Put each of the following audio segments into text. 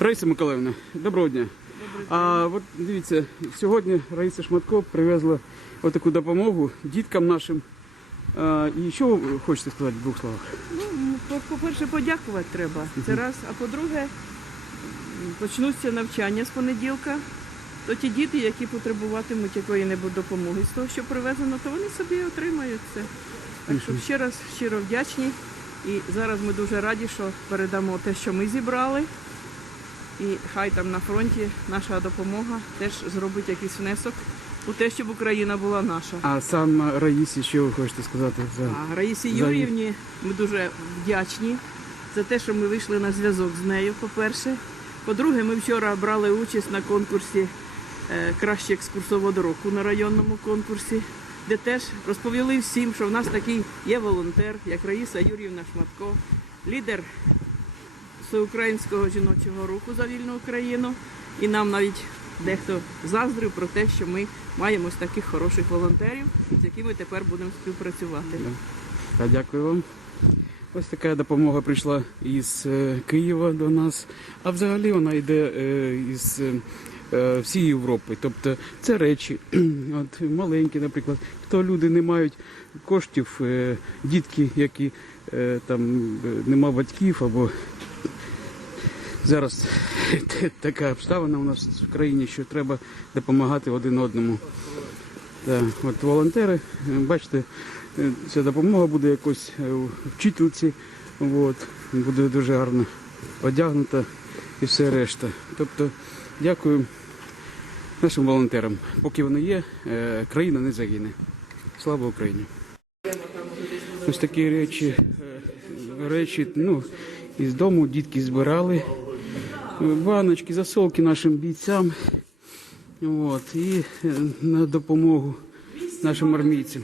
Раїса Миколаївна, доброго дня. А от дивіться, сьогодні Раїса Шматко привезла отаку допомогу діткам нашим. А, і що ви хочете сказати в двох словах? Ну, по- по-перше, подякувати треба. Це раз. А по-друге, почнуться навчання з понеділка. То ті діти, які потребуватимуть якої-небудь допомоги з того, що привезено, то вони собі отримають це. Так що ще раз щиро вдячні. І зараз ми дуже раді, що передамо те, що ми зібрали. І хай там на фронті наша допомога теж зробить якийсь внесок у те, щоб Україна була наша. А сам Раїсі, що ви хочете сказати за А Раїсі За- Юріївні ми дуже вдячні за те, що ми вийшли на зв'язок з нею, по-перше. По-друге, ми вчора брали участь на конкурсі е, Кращий екскурсовод року на районному конкурсі, де теж розповіли всім, що в нас такий є волонтер, як Раїса Юріївна Шматко, лідер всеукраїнського жіночого руху за вільну Україну. І нам навіть дехто заздрив про те, що ми маємо ось таких хороших волонтерів, з якими тепер будемо співпрацювати. Та дякую вам. Ось така допомога прийшла із е, Києва до нас, а взагалі вона йде е, із е, всієї Європи. Тобто це речі, от маленькі, наприклад, хто люди не мають коштів, дітки, які там нема батьків або зараз така обставина у нас в країні, що треба допомагати один одному. Так, от волонтери, бачите, е, ця допомога буде якось е, вчительці, от, буде дуже гарно одягнута і все решта. Тобто, дякую нашим волонтерам. Поки вони є, е, країна не загине. Слава Україні! Ось такі речі, речі ну, із дому дітки збирали. Баночки, засолки нашим бійцям. От, і е, на допомогу нашим армійцям.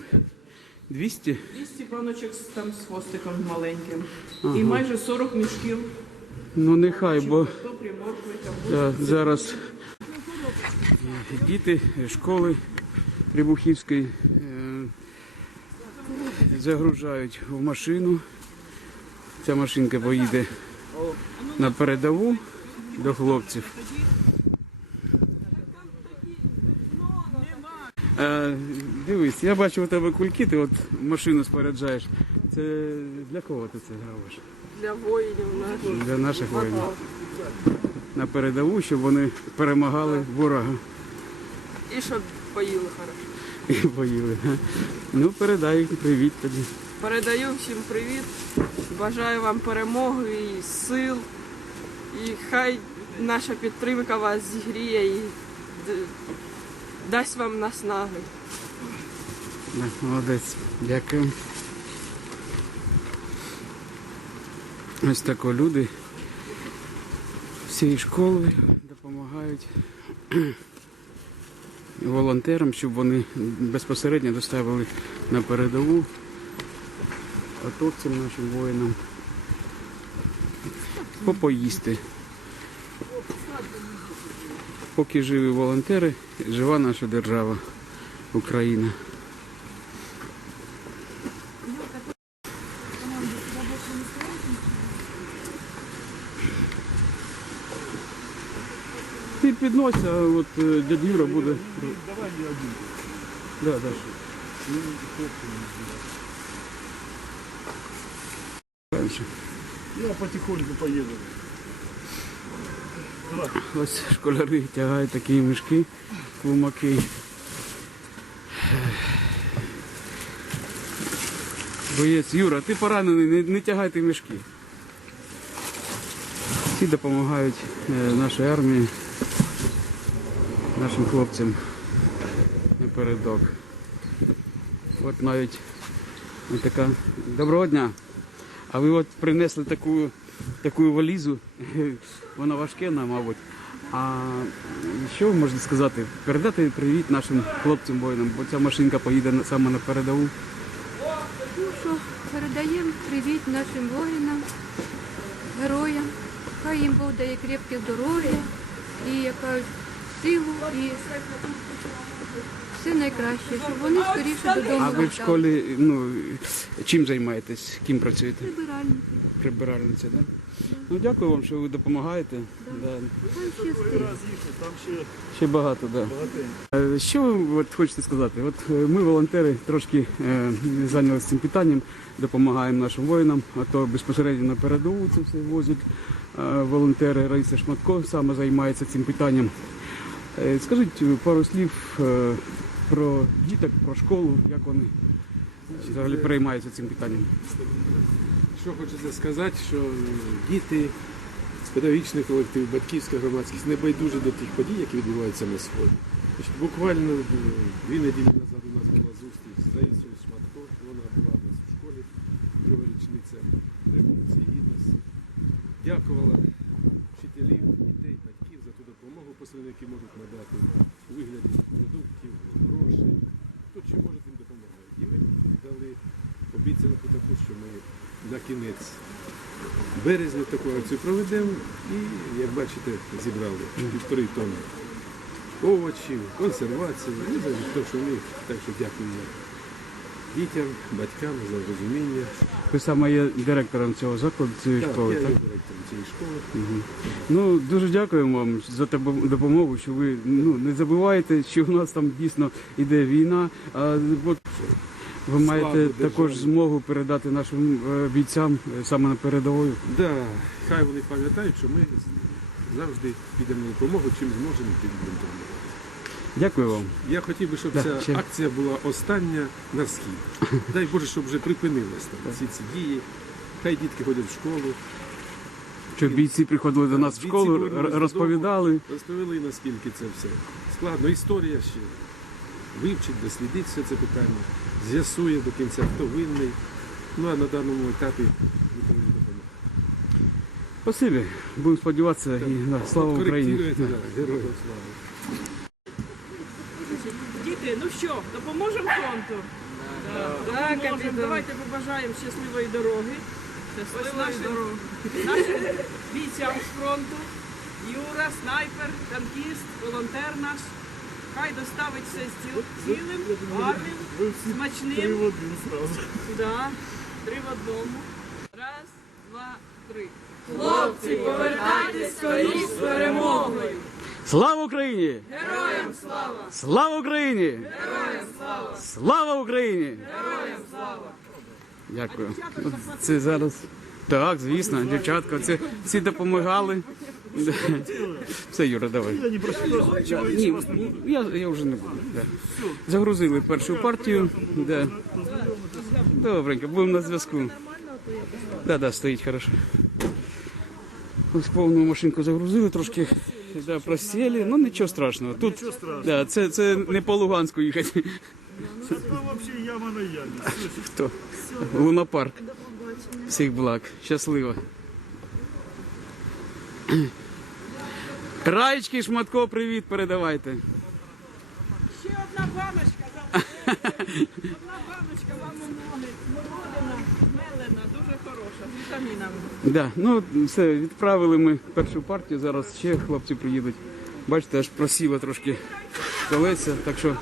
200? 200 баночок там з хвостиком маленьким. І майже 40 мішків Ну нехай, бо да, зараз діти школи Трибухівської е, загружають в машину. Ця машинка поїде на передову до хлопців. Е, дивись, я бачу у тебе кульки, ти от машину споряджаєш. Це для кого ти це граєш? Для воїнів наших. Для наших воїнів. На передову, щоб вони перемагали ворога І щоб поїли хорошо. і поїли. Ну, передай привіт тоді. Передаю всім привіт. Бажаю вам перемоги і сил. І хай наша підтримка вас зігріє і дасть вам наснаги. Молодець. Дякую. Ось тако люди всієї школи допомагають волонтерам, щоб вони безпосередньо доставили на передову атовцям нашим воїнам попоїсти. Поки живі волонтери, жива наша держава, Україна. Ти піднось, а от е, дядь Юра буде. Давай я один. Да, да. Дальше. Я потихоньку поеду. Ось школяри тягають такі мішки, клумаки. Боєць, Юра, ти поранений, не, не тягайте мішки. Всі допомагають е, нашій армії, нашим хлопцям напередок. От навіть така. Доброго дня. А ви от принесли таку, таку валізу, вона важкена, мабуть. А що можете сказати? Передати привіт нашим хлопцям воїнам, бо ця машинка поїде саме на передову. Ну що, передаємо привіт нашим воїнам, героям. Хай їм Бог дає крепке здоров'я і як кажуть, силу і все найкраще, щоб вони скоріше додому А ви в школі ну, чим займаєтесь? Ким працюєте? Прибиральники. Прибиральниця, да? Ну дякую вам, що ви допомагаєте. Да. Там ще Ще багато, да. Е, Що ви от, хочете сказати? От е, ми, волонтери, трошки е, зайнялися цим питанням, допомагаємо нашим воїнам, а то безпосередньо на передову це все возять е, волонтери. Раїса Шматко саме займається цим питанням. Е, Скажіть пару слів про діток, про школу, як вони взагалі переймаються цим питанням. Що хочеться сказати, що діти, педагогічний колектив, батьківська громадськість не байдужі до тих подій, які відбуваються на сході. Буквально е, дві неділі назад у нас була зустріч з Раїсою Шматко, вона була у нас у школі, друга річниця Революції Гідності. Дякувала вчителів, дітей, батьків за ту допомогу, які можуть надати у вигляді продуктів, грошей, то чи можуть їм допомагати. І ми дали обіцянку таку, що ми на кінець березня таку акцію проведемо і, як бачите, зібрали півтори тонни овочів, консервації, і за те, що ми, так що дякую дітям, батькам за розуміння. Ви саме є директором цього закладу, цієї Так, школи, я є директором цієї школи. Ну дуже дякуємо вам за допомогу, що ви ну не забуваєте, що у нас там дійсно іде війна. А от ви маєте також змогу передати нашим е, бійцям е, саме на передовою. Да, хай вони пам'ятають, що ми завжди підемо на допомогу, чим зможемо підемо допомогти. Дякую вам. Я хотів би, щоб Да, ця ще. акція була остання на схід. Дай Боже, щоб вже припинились там всі ці дії. Хай дітки ходять в школу, Що бійці приходили до нас в Бійці школу, повернулись р- додому. розповідали. розповіли, наскільки це все складно. Історія ще вивчить, дослідить все це питання, з'ясує до кінця, хто винний. Ну а на даному етапі ми повинні допомогти. Спасибі. Будемо сподіватися і да, слава Україні. Коректируєте, да, героям слава. Діти, ну що, допоможемо фронту? Так, капітан. Давайте побажаємо щасливої дороги. Щасливої дороги. Нашим бійцям з фронту. Юра, снайпер, танкіст, волонтер наш. Хай доставить все цілим, гарним, всі три смачним. в один сразу. Да, три в одному. Раз, два, три. Хлопці, повертайтесь скоріш з перемогою. Слава Україні! Героям слава! Слава Україні! Героям слава! Слава Україні! Героям слава! Дякую. Це зараз. Так, звісно, дівчатка, це всі допомагали. Все, Юра, давай. Я не прошу. Ні, я, я вже не буду. Да. Загрузили першу партію. Да. Добренько, будемо на зв'язку. Да, да, стоїть хорошо. Ось повну машинку загрузили, трошки да, просіли, ну нічого страшного. Тут да, це, це не по Луганську їхати. Там взагалі яма на ямі. Хто? Лунапарк. Всіх благ. Щасливо. Раєчки, Шматко, привіт передавайте. Ще одна баночка Одна баночка вам у ноги. Смородина, мелена, дуже хороша, з вітамінами. Да, ну все, відправили ми першу партію, зараз ще хлопці приїдуть. Бачите, аж просіло трошки колеса, так що